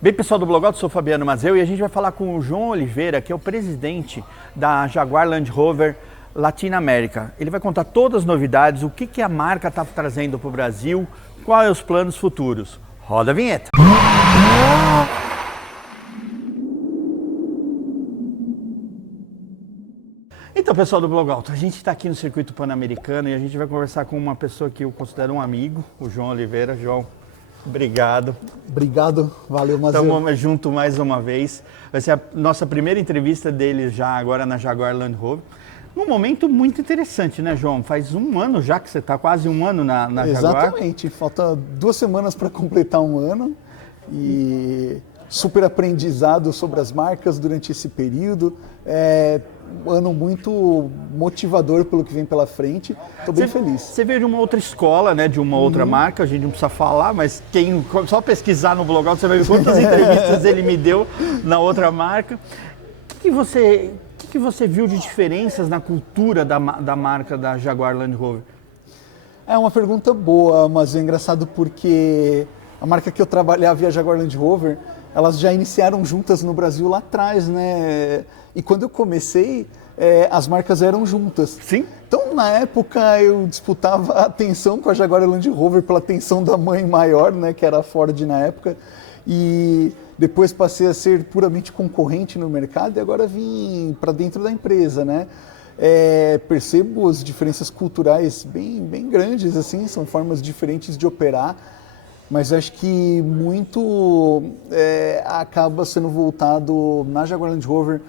Bem, pessoal do Blogout, sou Fabiano Mazeu e a gente vai falar com o João Oliveira, que é o presidente da Jaguar Land Rover Latinoamérica. Ele vai contar todas as novidades, o que a marca está trazendo para o Brasil, quais são os planos futuros. Roda a vinheta! Então, pessoal do Blogout, a gente está aqui no Circuito Pan-Americano e a gente vai conversar com uma pessoa que eu considero um amigo, o João Oliveira. João, obrigado. Obrigado, valeu, Mazeu. Estamos juntos mais uma vez. Vai ser a nossa primeira entrevista dele já agora na Jaguar Land Rover. Num momento muito interessante, né, João? Faz um ano já que você está, quase um ano na Jaguar. Exatamente, falta 2 semanas para completar um ano e super aprendizado sobre as marcas durante esse período. Um ano muito motivador pelo que vem pela frente. Estou bem feliz. Você veio de uma outra escola, né, de uma outra marca, a gente não precisa falar, mas quem só pesquisar no Blogout você vai ver quantas entrevistas ele me deu na outra marca. O que você viu de diferenças na cultura da marca da Jaguar Land Rover? É uma pergunta boa, mas é engraçado porque a marca que eu trabalhava e a Jaguar Land Rover, elas já iniciaram juntas no Brasil lá atrás, né? E quando eu comecei, as marcas eram juntas. Sim. Então, na época, eu disputava a atenção com a Jaguar Land Rover pela atenção da mãe maior, né? Que era a Ford na época. E depois passei a ser puramente concorrente no mercado e agora vim para dentro da empresa, né? Percebo as diferenças culturais bem grandes, assim, são formas diferentes de operar. Mas acho que muito acaba sendo voltado na Jaguar Land Rover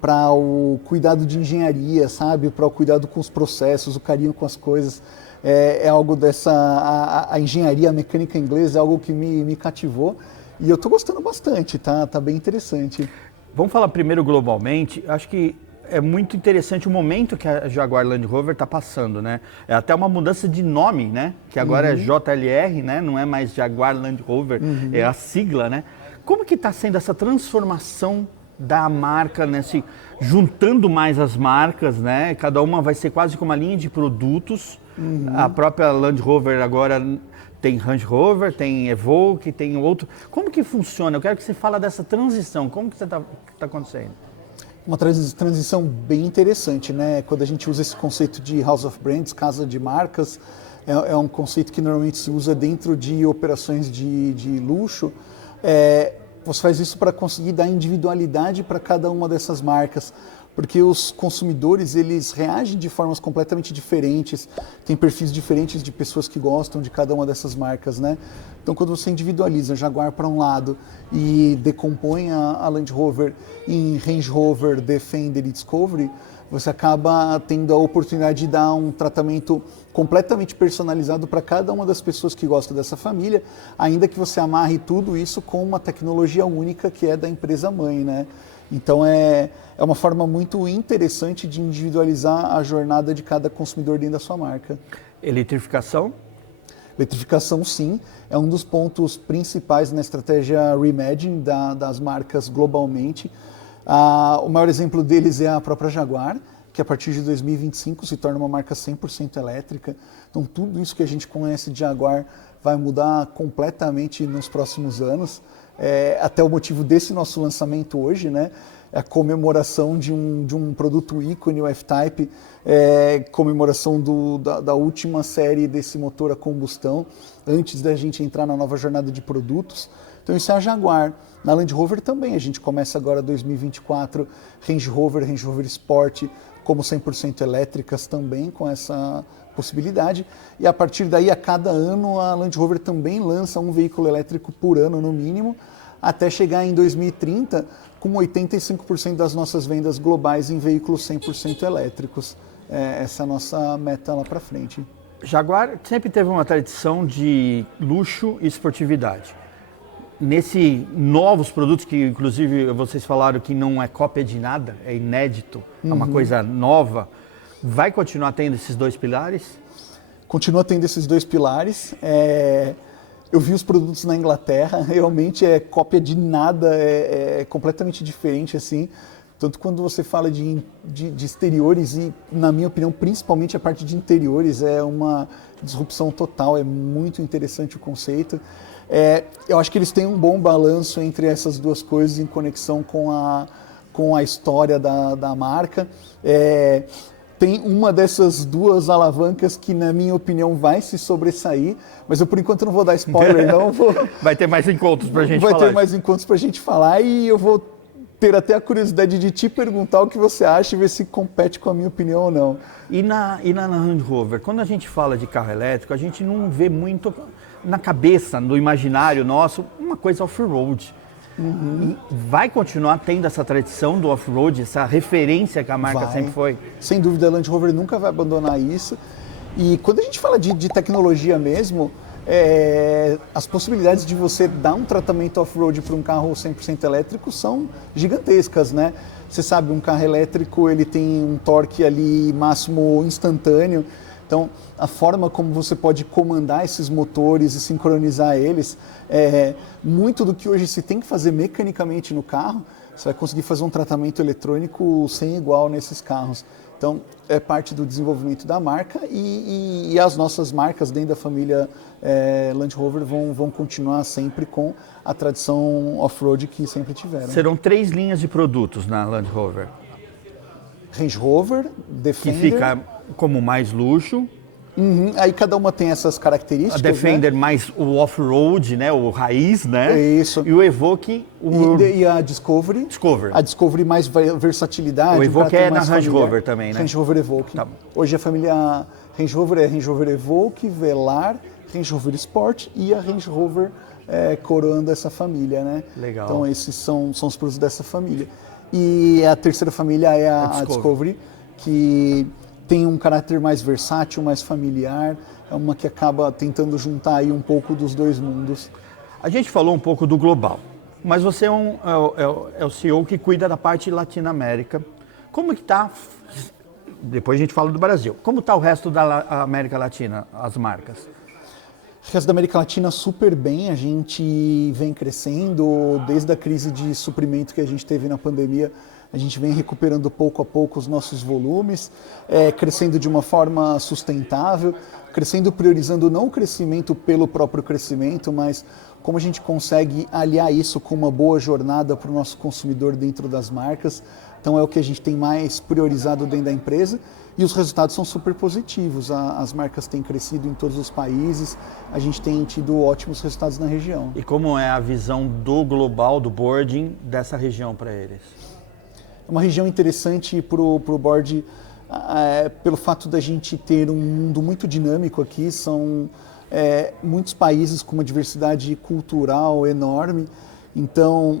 para o cuidado de engenharia, sabe? Para o cuidado com os processos, o carinho com as coisas. É algo dessa... A engenharia, a mecânica inglesa é algo que me cativou e eu estou gostando bastante, tá bem interessante. Vamos falar primeiro globalmente. Acho que é muito interessante o momento que a Jaguar Land Rover está passando, né? É até uma mudança de nome, né? Que agora é JLR, né? Não é mais Jaguar Land Rover, é a sigla, né? Como que está sendo essa transformação da marca, né? Juntando mais as marcas, né? Cada uma vai ser quase como uma linha de produtos. A própria Land Rover agora tem Range Rover, tem Evoque, tem outro. Como que funciona? Eu quero que você fale dessa transição. Como que está acontecendo? Uma transição bem interessante, né? Quando a gente usa esse conceito de House of Brands, casa de marcas, é um conceito que normalmente se usa dentro de operações de luxo. Você faz isso para conseguir dar individualidade para cada uma dessas marcas, porque os consumidores, eles reagem de formas completamente diferentes, tem perfis diferentes de pessoas que gostam de cada uma dessas marcas, né? Então, quando você individualiza a Jaguar para um lado e decompõe a Land Rover em Range Rover, Defender e Discovery, você acaba tendo a oportunidade de dar um tratamento completamente personalizado para cada uma das pessoas que gostam dessa família, ainda que você amarre tudo isso com uma tecnologia única que é da empresa mãe, né? Então é uma forma muito interessante de individualizar a jornada de cada consumidor dentro da sua marca. Eletrificação? Eletrificação, sim, é um dos pontos principais na estratégia Reimagine das marcas globalmente. O maior exemplo deles é a própria Jaguar, que a partir de 2025 se torna uma marca 100% elétrica. Então tudo isso que a gente conhece de Jaguar vai mudar completamente nos próximos anos. Até o motivo desse nosso lançamento hoje, né? A comemoração de um produto ícone, o F-Type, comemoração da última série desse motor a combustão, antes da gente entrar na nova jornada de produtos. Então isso é a Jaguar. Na Land Rover também, a gente começa agora 2024, Range Rover Sport, como 100% elétricas também, com essa possibilidade. E a partir daí, a cada ano, a Land Rover também lança um veículo elétrico por ano, no mínimo, até chegar em 2030 com 85% das nossas vendas globais em veículos 100% elétricos. Essa é a nossa meta lá para frente. Jaguar sempre teve uma tradição de luxo e esportividade. Nesse novos produtos, que inclusive vocês falaram que não é cópia de nada, é inédito, é uma coisa nova, vai continuar tendo esses dois pilares? Continua tendo esses dois pilares. Eu vi os produtos na Inglaterra, realmente é cópia de nada, é completamente diferente, assim. Tanto quando você fala de exteriores e, na minha opinião, principalmente a parte de interiores, é uma disrupção total, é muito interessante o conceito. Eu acho que eles têm um bom balanço entre essas duas coisas em conexão com a história da marca. Tem uma dessas duas alavancas que, na minha opinião, vai se sobressair, mas eu, por enquanto, não vou dar spoiler, não. Vai ter mais encontros pra gente falar. Vai ter mais encontros pra gente falar e eu vou ter até a curiosidade de te perguntar o que você acha e ver se compete com a minha opinião ou não. E na Land Rover, quando a gente fala de carro elétrico, a gente não vê muito na cabeça, no imaginário nosso, uma coisa off-road. E vai continuar tendo essa tradição do off-road, essa referência que a marca sempre foi? Sem dúvida, a Land Rover nunca vai abandonar isso. E quando a gente fala de tecnologia mesmo, as possibilidades de você dar um tratamento off-road para um carro 100% elétrico são gigantescas, né? Você sabe, um carro elétrico ele tem um torque ali máximo instantâneo. Então, a forma como você pode comandar esses motores e sincronizar eles, muito do que hoje se tem que fazer mecanicamente no carro, você vai conseguir fazer um tratamento eletrônico sem igual nesses carros. Então, é parte do desenvolvimento da marca e as nossas marcas dentro da família Land Rover vão continuar sempre com a tradição off-road que sempre tiveram. Serão 3 linhas de produtos na Land Rover. Range Rover, Defender... Que fica como mais luxo. Aí cada uma tem essas características. A Defender, né? mais o off-road, né? O raiz, né? Isso. E o Evoque... E a Discovery. Discovery. A Discovery mais versatilidade. O Evoque é na Range Rover também, né? Range Rover Evoque. Tá. Hoje a família Range Rover é Range Rover Evoque, Velar, Range Rover Sport e a Range Rover coroando essa família, né? Legal. Então esses são os produtos dessa família. E a terceira família é a Discovery, que tem um caráter mais versátil, mais familiar, é uma que acaba tentando juntar aí um pouco dos dois mundos. A gente falou um pouco do global, mas você é o CEO que cuida da parte Latinoamérica. Como que está, depois a gente fala do Brasil, como está o resto da América Latina, as marcas? O resto da América Latina super bem, a gente vem crescendo, desde a crise de suprimento que a gente teve na pandemia, a gente vem recuperando pouco a pouco os nossos volumes, crescendo de uma forma sustentável, crescendo priorizando não o crescimento pelo próprio crescimento, mas como a gente consegue aliar isso com uma boa jornada para o nosso consumidor dentro das marcas. Então é o que a gente tem mais priorizado dentro da empresa e os resultados são super positivos. As marcas têm crescido em todos os países, a gente tem tido ótimos resultados na região. E como é a visão do global, do boarding, dessa região para eles? É uma região interessante para o board pelo fato da gente ter um mundo muito dinâmico aqui, são muitos países com uma diversidade cultural enorme, então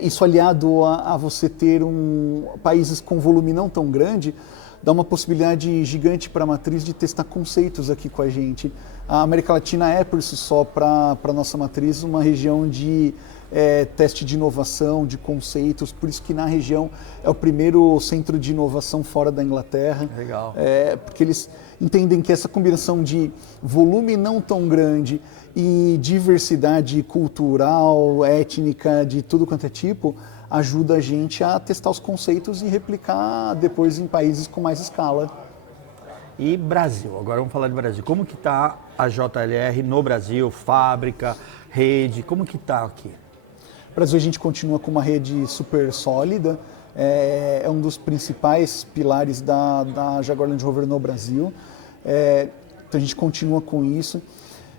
isso aliado a você ter países com volume não tão grande, dá uma possibilidade gigante para a matriz de testar conceitos aqui com a gente. A América Latina é, por si só, para a nossa matriz, uma região de teste de inovação, de conceitos, por isso que na região é o primeiro centro de inovação fora da Inglaterra. Legal. Porque eles entendem que essa combinação de volume não tão grande e diversidade cultural, étnica, de tudo quanto é tipo, ajuda a gente a testar os conceitos e replicar depois em países com mais escala. E Brasil, agora vamos falar de Brasil. Como que está a JLR no Brasil, fábrica, rede, como que está aqui? No Brasil a gente continua com uma rede super sólida, é um dos principais pilares da Jaguar Land Rover no Brasil, então a gente continua com isso.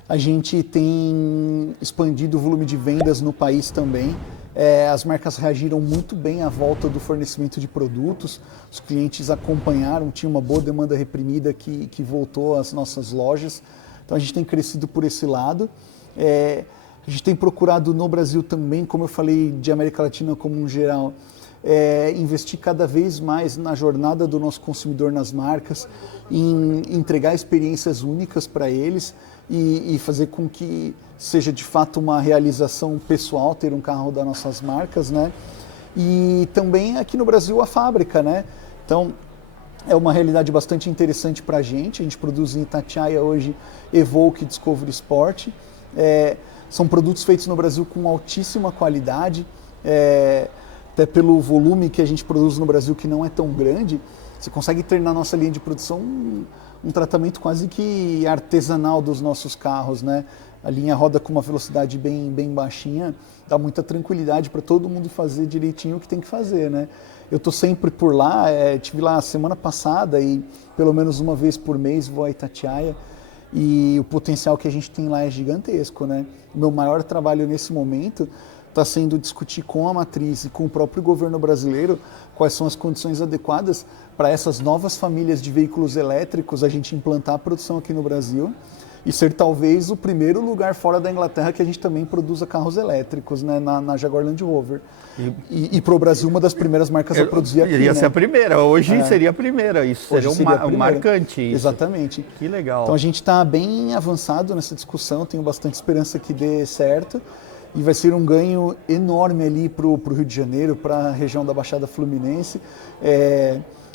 A gente tem expandido o volume de vendas no país também. As marcas reagiram muito bem à volta do fornecimento de produtos, os clientes acompanharam, tinha uma boa demanda reprimida que voltou às nossas lojas, então a gente tem crescido por esse lado. A gente tem procurado no Brasil também, como eu falei, de América Latina como um geral, investir cada vez mais na jornada do nosso consumidor nas marcas, em entregar experiências únicas para eles e fazer com que seja de fato uma realização pessoal ter um carro das nossas marcas, né? E também aqui no Brasil a fábrica, né? Então é uma realidade bastante interessante para a gente produz em Itatiaia hoje Evoque e Discovery Sport, são produtos feitos no Brasil com altíssima qualidade, até pelo volume que a gente produz no Brasil que não é tão grande, você consegue ter na nossa linha de produção um tratamento quase que artesanal dos nossos carros, né? A linha roda com uma velocidade bem baixinha, dá muita tranquilidade para todo mundo fazer direitinho o que tem que fazer, né? Eu estou sempre por lá, estive lá semana passada e pelo menos uma vez por mês vou a Itatiaia e o potencial que a gente tem lá é gigantesco, né? O meu maior trabalho nesse momento está sendo discutir com a matriz e com o próprio governo brasileiro quais são as condições adequadas para essas novas famílias de veículos elétricos a gente implantar a produção aqui no Brasil e ser talvez o primeiro lugar fora da Inglaterra que a gente também produza carros elétricos, né, na Jaguar Land Rover. E para o Brasil, uma das primeiras marcas a produzir aqui. Iria né? ser a primeira, hoje seria a primeira, isso Hoje seria seria um marcante. Isso. Exatamente. Que legal. Então a gente está bem avançado nessa discussão, tenho bastante esperança que dê certo. E vai ser um ganho enorme ali para o Rio de Janeiro, para a região da Baixada Fluminense.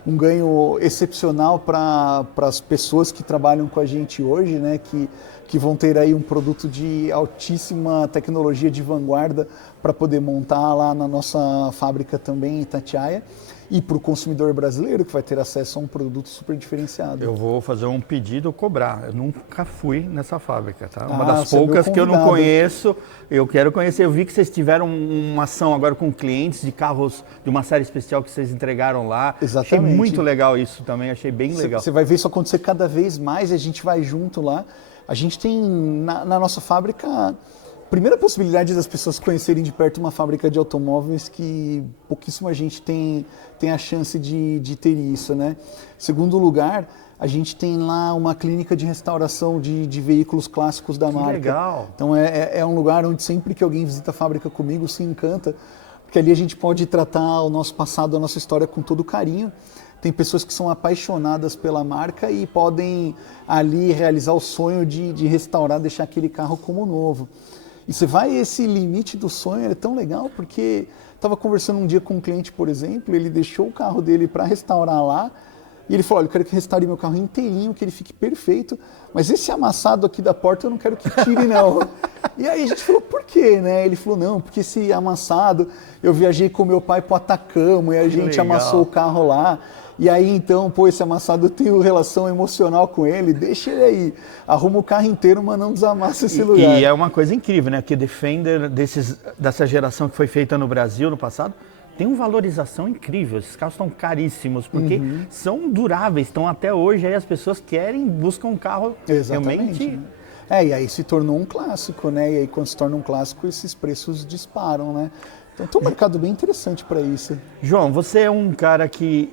Um ganho excepcional para as pessoas que trabalham com a gente hoje, né, que vão ter aí um produto de altíssima tecnologia de vanguarda para poder montar lá na nossa fábrica também em Itatiaia. E para o consumidor brasileiro, que vai ter acesso a um produto super diferenciado. Eu vou fazer um pedido cobrar. Eu nunca fui nessa fábrica, tá? Uma das você é meu poucas que eu não convidado. conheço. Eu quero conhecer. Eu vi que vocês tiveram uma ação agora com clientes de carros de uma série especial que vocês entregaram lá. Exatamente. Achei muito legal isso também, achei bem legal. Você vai ver isso acontecer cada vez mais e a gente vai junto lá. A gente tem na nossa fábrica... Primeira possibilidade das pessoas conhecerem de perto uma fábrica de automóveis que pouquíssima gente tem a chance de ter isso, né? Segundo lugar, a gente tem lá uma clínica de restauração de veículos clássicos da marca. Legal! Então é um lugar onde sempre que alguém visita a fábrica comigo se encanta, porque ali a gente pode tratar o nosso passado, a nossa história com todo carinho. Tem pessoas que são apaixonadas pela marca e podem ali realizar o sonho de restaurar, deixar aquele carro como novo. E você vai, esse limite do sonho é tão legal, porque estava conversando um dia com um cliente, por exemplo, ele deixou o carro dele para restaurar lá, e ele falou, olha, eu quero que restaure meu carro inteirinho, que ele fique perfeito, mas esse amassado aqui da porta eu não quero que tire, não. E aí a gente falou, por quê, né? Ele falou, não, porque esse amassado, eu viajei com meu pai pro Atacama, e a gente amassou o carro lá, e aí então, pô, esse amassado eu tenho relação emocional com ele, deixa ele aí, arruma o carro inteiro, mas não desamassa esse lugar. E é uma coisa incrível, né? Que Defender dessa geração que foi feita no Brasil no passado, tem uma valorização incrível. Esses carros estão caríssimos, porque são duráveis, estão até hoje, aí as pessoas buscam um carro Exatamente, realmente... né? E aí se tornou um clássico, né? E aí quando se torna um clássico, esses preços disparam, né? Então tem um mercado bem interessante para isso. João, você é um cara que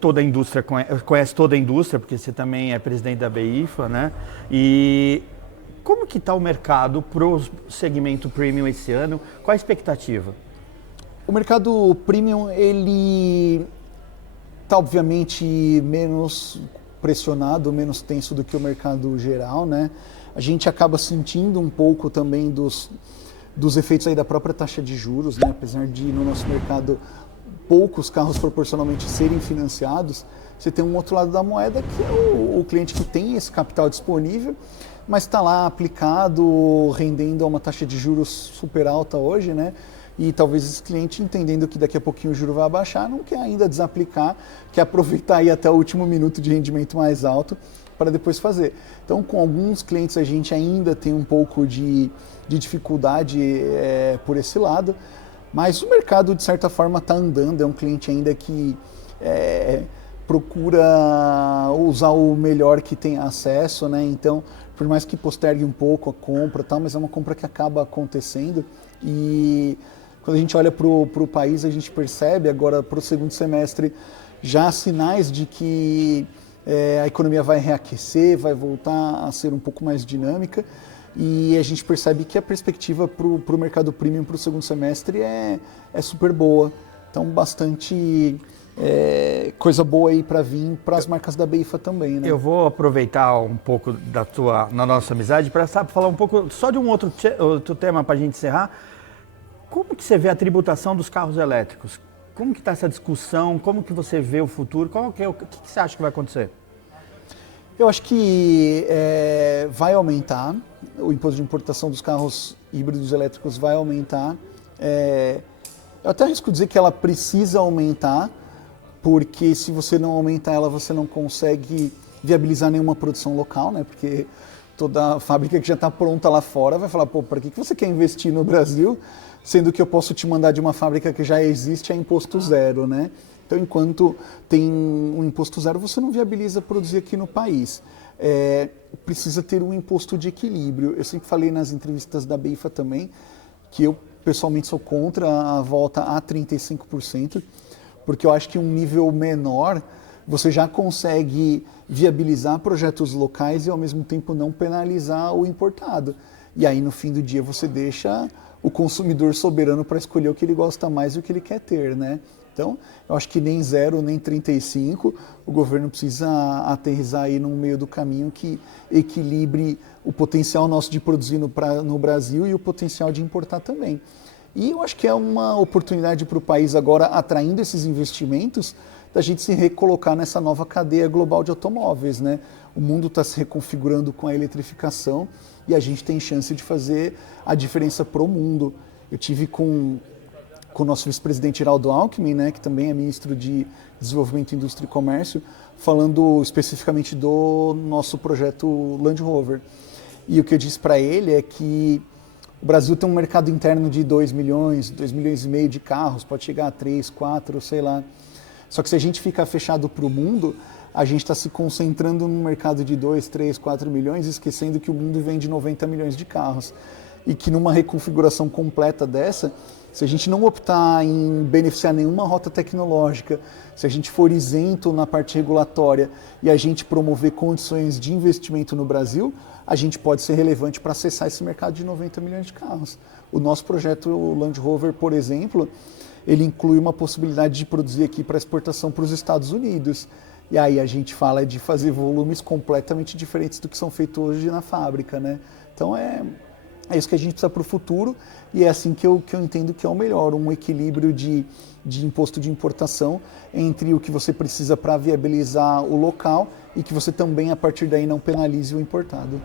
toda a indústria conhece toda a indústria, porque você também é presidente da BIFA, né? E como que está o mercado para o segmento premium esse ano? Qual a expectativa? O mercado premium, ele está obviamente menos pressionado, menos tenso do que o mercado geral, né? A gente acaba sentindo um pouco também dos efeitos aí da própria taxa de juros, né? Apesar de no nosso mercado poucos carros proporcionalmente serem financiados, você tem um outro lado da moeda que é o cliente que tem esse capital disponível, mas está lá aplicado, rendendo a uma taxa de juros super alta hoje, né? E talvez esse cliente, entendendo que daqui a pouquinho o juro vai abaixar, não quer ainda desaplicar, quer aproveitar aí até o último minuto de rendimento mais alto para depois fazer. Então, com alguns clientes a gente ainda tem um pouco de dificuldade por esse lado, mas o mercado, de certa forma, está andando. É um cliente ainda que procura usar o melhor que tem acesso, né? Então, por mais que postergue um pouco a compra, tal, mas é uma compra que acaba acontecendo. E quando a gente olha para o país, a gente percebe agora para o segundo semestre já sinais de que a economia vai reaquecer, vai voltar a ser um pouco mais dinâmica. E a gente percebe que a perspectiva para o mercado premium para o segundo semestre é super boa. Então, bastante coisa boa aí para vir para as marcas da BIFA também, né? Eu vou aproveitar um pouco na nossa amizade para falar um pouco só de um outro tema para a gente encerrar. Como que você vê a tributação dos carros elétricos? Como que está essa discussão? Como que você vê o futuro? O que você acha que vai acontecer? Eu acho que vai aumentar, o imposto de importação dos carros híbridos elétricos vai aumentar. Eu até arrisco dizer que ela precisa aumentar, porque se você não aumentar ela, você não consegue viabilizar nenhuma produção local, né? Porque toda fábrica que já está pronta lá fora vai falar, pô, para que você quer investir no Brasil, sendo que eu posso te mandar de uma fábrica que já existe a imposto zero, né? Então, enquanto tem um imposto zero, você não viabiliza produzir aqui no país. Precisa ter um imposto de equilíbrio. Eu sempre falei nas entrevistas da BEIFA também que eu pessoalmente sou contra a volta a 35%, porque eu acho que um nível menor você já consegue viabilizar projetos locais e ao mesmo tempo não penalizar o importado. E aí no fim do dia você deixa o consumidor soberano para escolher o que ele gosta mais e o que ele quer ter, né? Então, eu acho que nem 0, nem 35, o governo precisa aterrissar aí no meio do caminho que equilibre o potencial nosso de produzir no Brasil e o potencial de importar também. E eu acho que é uma oportunidade para o país agora, atraindo esses investimentos, da gente se recolocar nessa nova cadeia global de automóveis, né? O mundo está se reconfigurando com a eletrificação e a gente tem chance de fazer a diferença para o mundo. Eu tive com o nosso vice-presidente Geraldo Alckmin, né, que também é ministro de Desenvolvimento, Indústria e Comércio, falando especificamente do nosso projeto Land Rover. E o que eu disse para ele é que o Brasil tem um mercado interno de 2 milhões, 2 milhões e meio de carros, pode chegar a 3, 4, sei lá. Só que se a gente ficar fechado para o mundo, a gente está se concentrando num mercado de 2, 3, 4 milhões, esquecendo que o mundo vende 90 milhões de carros. E que numa reconfiguração completa dessa, se a gente não optar em beneficiar nenhuma rota tecnológica, se a gente for isento na parte regulatória e a gente promover condições de investimento no Brasil, a gente pode ser relevante para acessar esse mercado de 90 milhões de carros. O nosso projeto, o Land Rover, por exemplo, ele inclui uma possibilidade de produzir aqui para exportação para os Estados Unidos. E aí a gente fala de fazer volumes completamente diferentes do que são feitos hoje na fábrica, né? Então é isso que a gente precisa para o futuro e é assim que eu entendo que é o melhor, um equilíbrio de imposto de importação entre o que você precisa para viabilizar o local e que você também, a partir daí, não penalize o importado.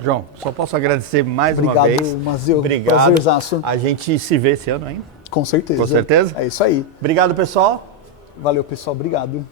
João, só posso agradecer mais uma vez. Obrigado, Mazeu. Obrigado. Prazerzaço. A gente se vê esse ano ainda. Com certeza. Com certeza? É isso aí. Obrigado, pessoal. Valeu, pessoal. Obrigado.